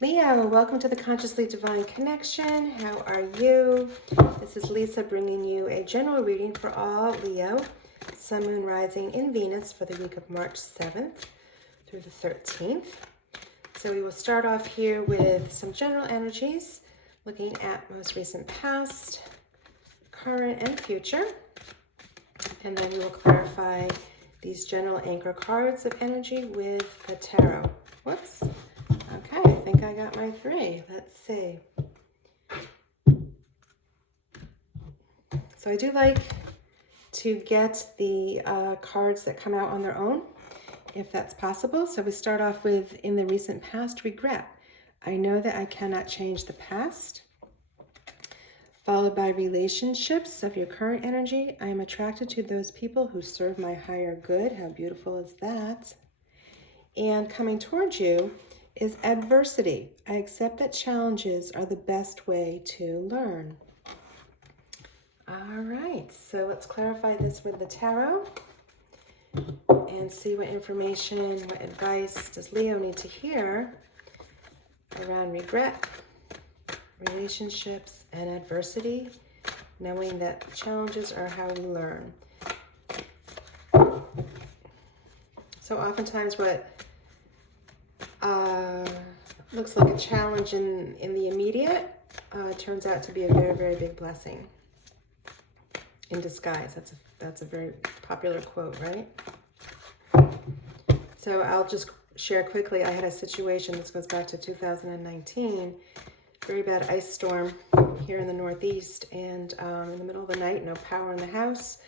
Leo, welcome to the Consciously Divine Connection. How are you? This is Lisa bringing you a general reading for all Leo, Sun, Moon, Rising in Venus for the week of March 7th through the 13th. So we will start off here with some general energies, looking at most recent past, current, and future. And then we will clarify these general anchor cards of energy with the tarot. Whoops. Okay, I think I got my 3. Let's see. So I do like to get the cards that come out on their own, if that's possible. So we start off with, in the recent past, regret. I know that I cannot change the past. Followed by relationships of your current energy. I am attracted to those people who serve my higher good. How beautiful is that? And coming towards you is adversity. I accept that challenges are the best way to learn. All right, so let's clarify this with the tarot and see what information, what advice does Leo need to hear around regret, relationships, and adversity, knowing that challenges are how we learn. So oftentimes what looks like a challenge in the immediate turns out to be a very, very big blessing in disguise. That's a very popular quote, right? So I'll just share quickly. I had a situation, this goes back to 2019, very bad ice storm here in the Northeast, and in the middle of the night, no power in the house,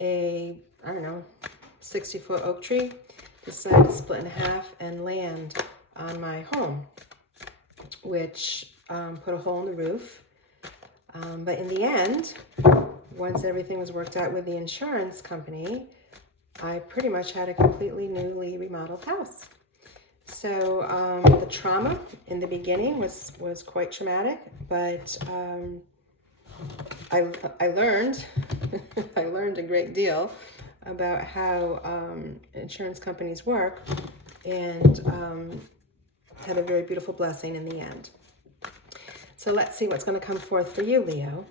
a 60-foot oak tree decided to split in half and land on my home, which put a hole in the roof. But in the end, once everything was worked out with the insurance company, I pretty much had a completely newly remodeled house. So the trauma in the beginning was quite traumatic, but I learned I learned a great deal about how insurance companies work, and had a very beautiful blessing in the end. So let's see what's going to come forth for you, Leo.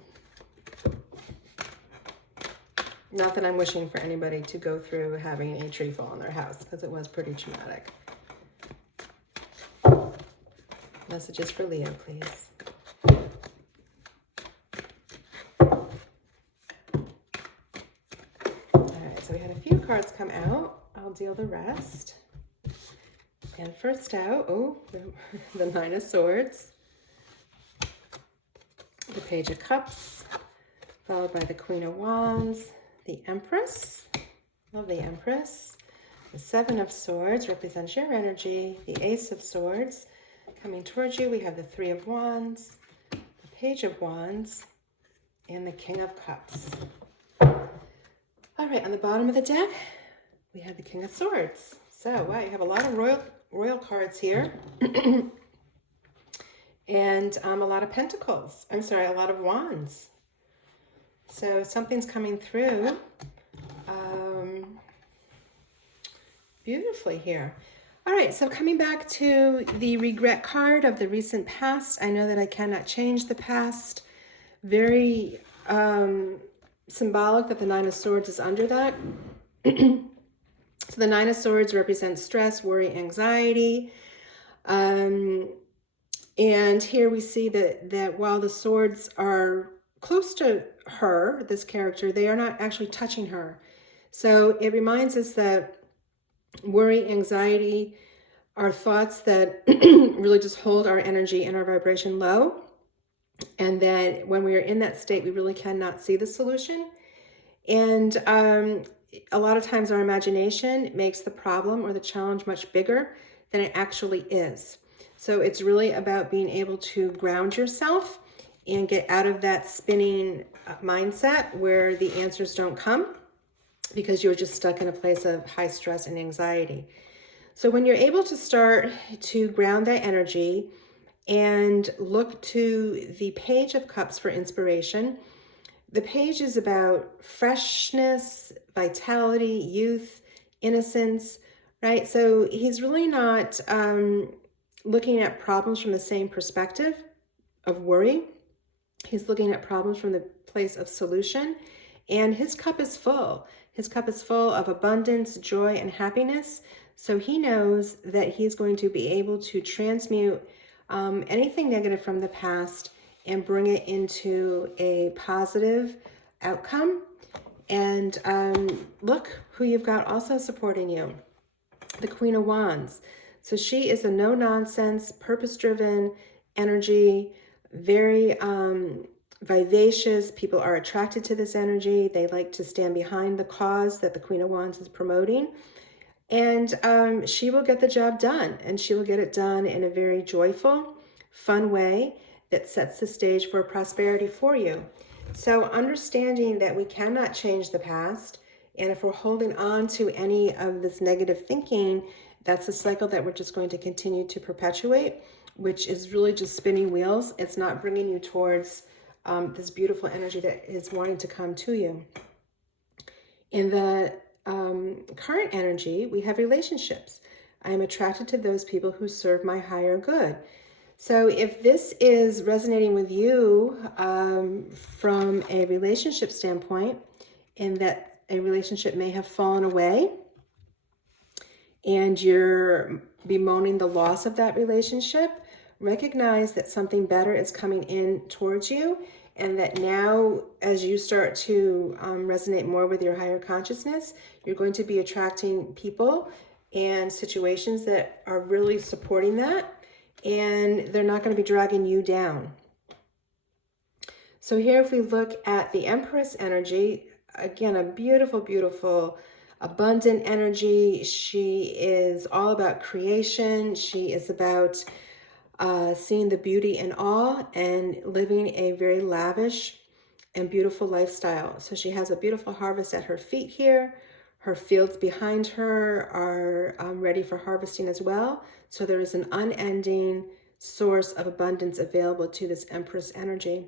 Not that I'm wishing for anybody to go through having a tree fall on their house, because it was pretty traumatic. Messages for Leo, please. All right, so we had a few cards come out. I'll deal the rest. And first out, the 9 of Swords, the Page of Cups, followed by the Queen of Wands, the Empress, love the Empress, the 7 of Swords represents your energy, the Ace of Swords, coming towards you, we have the 3 of Wands, the Page of Wands, and the King of Cups. All right, on the bottom of the deck, we have the King of Swords. So, wow, you have a lot of royal cards here. And a lot of pentacles. I'm sorry, a lot of wands. So something's coming through beautifully here. All right, so coming back to the regret card of the recent past. I know that I cannot change the past. Very symbolic that the 9 of Swords is under that. So the 9 of Swords represents stress, worry, anxiety. And here we see that while the swords are close to her, this character, they are not actually touching her. So it reminds us that worry, anxiety are thoughts that really just hold our energy and our vibration low. And that when we are in that state, we really cannot see the solution. And a lot of times our imagination makes the problem or the challenge much bigger than it actually is. So it's really about being able to ground yourself and get out of that spinning mindset where the answers don't come because you're just stuck in a place of high stress and anxiety. So when you're able to start to ground that energy and look to the Page of Cups for inspiration, the page is about freshness, vitality, youth, innocence, right? So he's really not looking at problems from the same perspective of worry. He's looking at problems from the place of solution, and his cup is full. His cup is full of abundance, joy, and happiness. So he knows that he's going to be able to transmute anything negative from the past and bring it into a positive outcome. And look who you've got also supporting you, the Queen of Wands. So she is a no-nonsense, purpose-driven energy, very vivacious. People are attracted to this energy. They like to stand behind the cause that the Queen of Wands is promoting. And she will get the job done, and she will get it done in a very joyful, fun way that sets the stage for prosperity for you. So understanding that we cannot change the past, and if we're holding on to any of this negative thinking, that's a cycle that we're just going to continue to perpetuate, which is really just spinning wheels. It's not bringing you towards this beautiful energy that is wanting to come to you. In the current energy, we have relationships. I am attracted to those people who serve my higher good. So if this is resonating with you from a relationship standpoint, in that a relationship may have fallen away and you're bemoaning the loss of that relationship, recognize that something better is coming in towards you, and that now as you start to resonate more with your higher consciousness, you're going to be attracting people and situations that are really supporting that, and they're not going to be dragging you down. So here, if we look at the Empress energy, again, a beautiful, beautiful, abundant energy. She is all about creation. She is about seeing the beauty in all and living a very lavish and beautiful lifestyle. So she has a beautiful harvest at her feet here. Her fields behind her are ready for harvesting as well. So there is an unending source of abundance available to this Empress energy.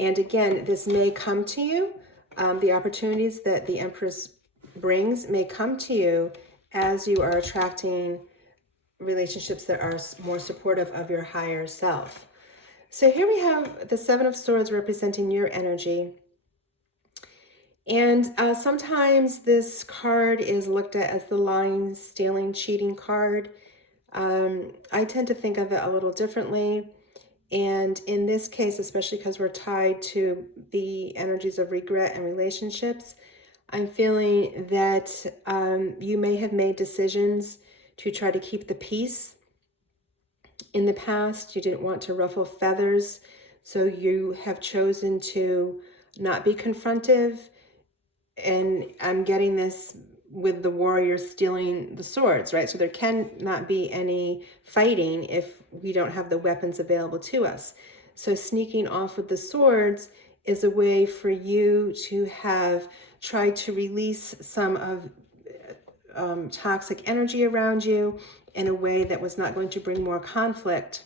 And again, this may come to you. The opportunities that the Empress brings may come to you as you are attracting relationships that are more supportive of your higher self. So here we have the Seven of Swords representing your energy. And sometimes this card is looked at as the lying, stealing, cheating card. I tend to think of it a little differently. And in this case, especially because we're tied to the energies of regret and relationships, I'm feeling that you may have made decisions to try to keep the peace in the past. You didn't want to ruffle feathers, so you have chosen to not be confrontive. And I'm getting this with the warrior stealing the swords, right? So there cannot be any fighting if we don't have the weapons available to us. So sneaking off with the swords is a way for you to have tried to release some of toxic energy around you in a way that was not going to bring more conflict.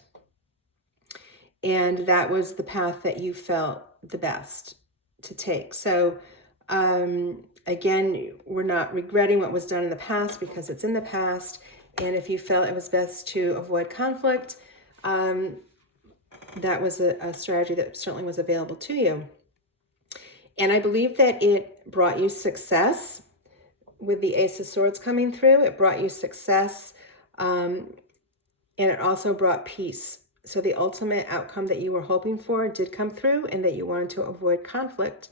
And that was the path that you felt the best to take. So again, we're not regretting what was done in the past because it's in the past. And if you felt it was best to avoid conflict, that was a strategy that certainly was available to you. And I believe that it brought you success with the Ace of Swords coming through. It brought you success, and it also brought peace. So the ultimate outcome that you were hoping for did come through, and that you wanted to avoid conflict,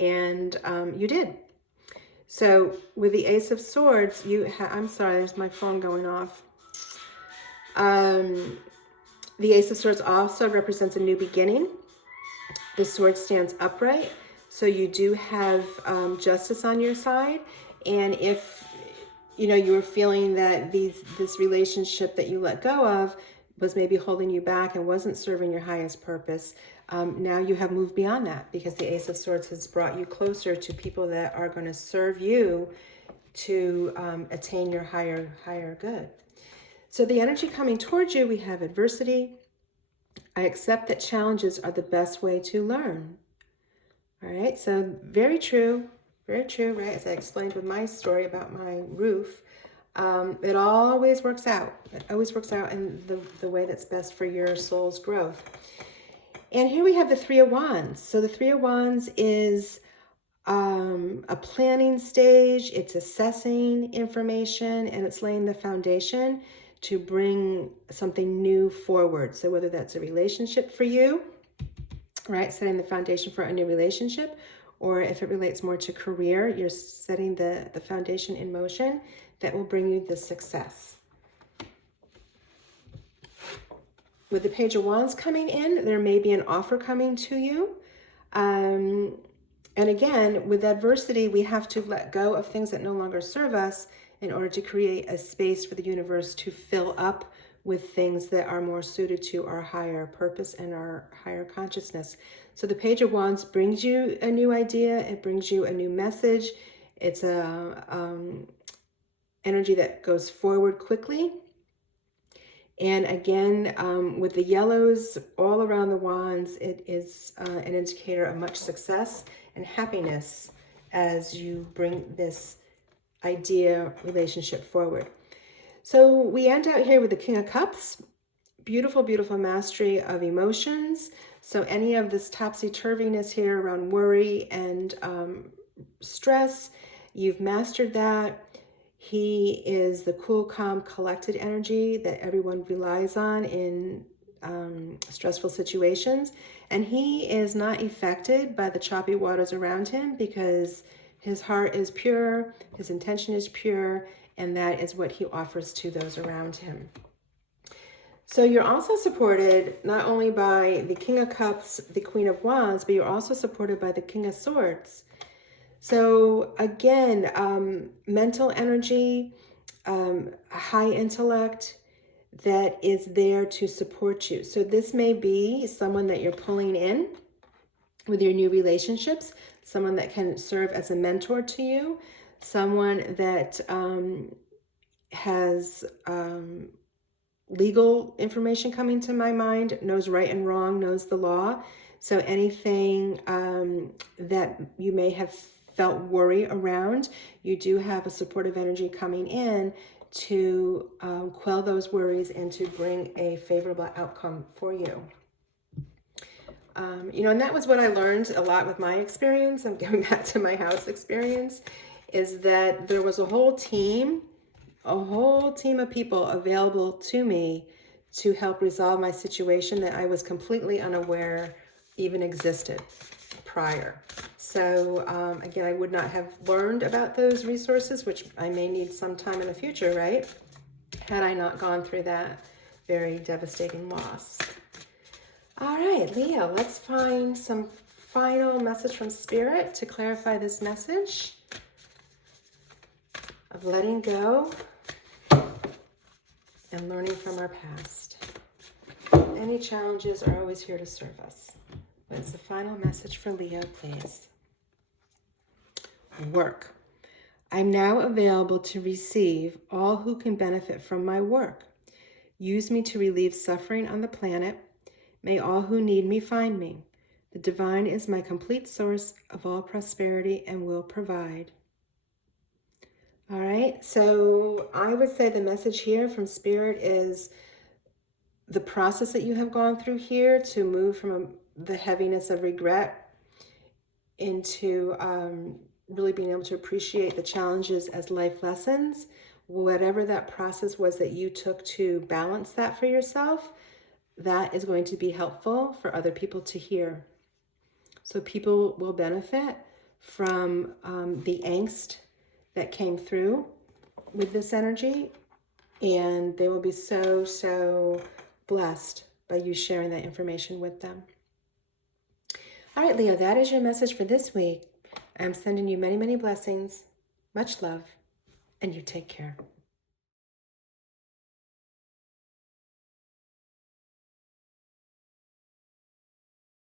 and you did. So with the Ace of Swords, I'm sorry, there's my phone going off. The Ace of Swords also represents a new beginning. The sword stands upright, so you do have justice on your side. And if you were feeling that this relationship that you let go of was maybe holding you back and wasn't serving your highest purpose, now you have moved beyond that, because the Ace of Swords has brought you closer to people that are going to serve you to attain your higher good. So the energy coming towards you, we have adversity. I accept that challenges are the best way to learn. All right, so very true, right? As I explained with my story about my roof, It always works out. It always works out in the way that's best for your soul's growth. And here we have the Three of Wands. So the Three of Wands is a planning stage. It's assessing information, and it's laying the foundation to bring something new forward. So whether that's a relationship for you, right, setting the foundation for a new relationship, or if it relates more to career, you're setting the foundation in motion that will bring you the success. With the Page of Wands coming in, there may be an offer coming to you. And again, with adversity, we have to let go of things that no longer serve us in order to create a space for the universe to fill up with things that are more suited to our higher purpose and our higher consciousness. So the Page of Wands brings you a new idea. It brings you a new message. It's a energy that goes forward quickly. And again, with the yellows all around the wands, it is an indicator of much success and happiness as you bring this idea relationship forward. So we end out here with the King of Cups. Beautiful, beautiful mastery of emotions. So any of this topsy-turviness here around worry and stress, you've mastered that. He is the cool, calm, collected energy that everyone relies on in stressful situations. And he is not affected by the choppy waters around him because his heart is pure, his intention is pure, and that is what he offers to those around him. So you're also supported not only by the King of Cups, the Queen of Wands, but you're also supported by the King of Swords. So again, mental energy, high intellect that is there to support you. So this may be someone that you're pulling in with your new relationships, someone that can serve as a mentor to you, someone that has legal information coming to my mind, knows right and wrong, knows the law. So anything that you may have felt worry around, you do have a supportive energy coming in to quell those worries and to bring a favorable outcome for you. And that was what I learned a lot with my experience. I'm going back to my house experience, is that there was a whole team of people available to me to help resolve my situation that I was completely unaware even existed prior. So again, I would not have learned about those resources, which I may need sometime in the future, right? Had I not gone through that very devastating loss. All right, Leo, let's find some final message from Spirit to clarify this message of letting go and learning from our past. Any challenges are always here to serve us. What's the final message for Leo, please? Work. I'm now available to receive all who can benefit from my work. Use me to relieve suffering on the planet. May all who need me find me. The divine is my complete source of all prosperity and will provide. All right, so I would say the message here from Spirit is the process that you have gone through here to move from the heaviness of regret into really being able to appreciate the challenges as life lessons. Whatever that process was that you took to balance that for yourself, that is going to be helpful for other people to hear. So people will benefit from the angst that came through with this energy, and they will be so blessed by you sharing that information with them. All right, Leo, that is your message for this week. I'm sending you many, many blessings, much love, and you take care.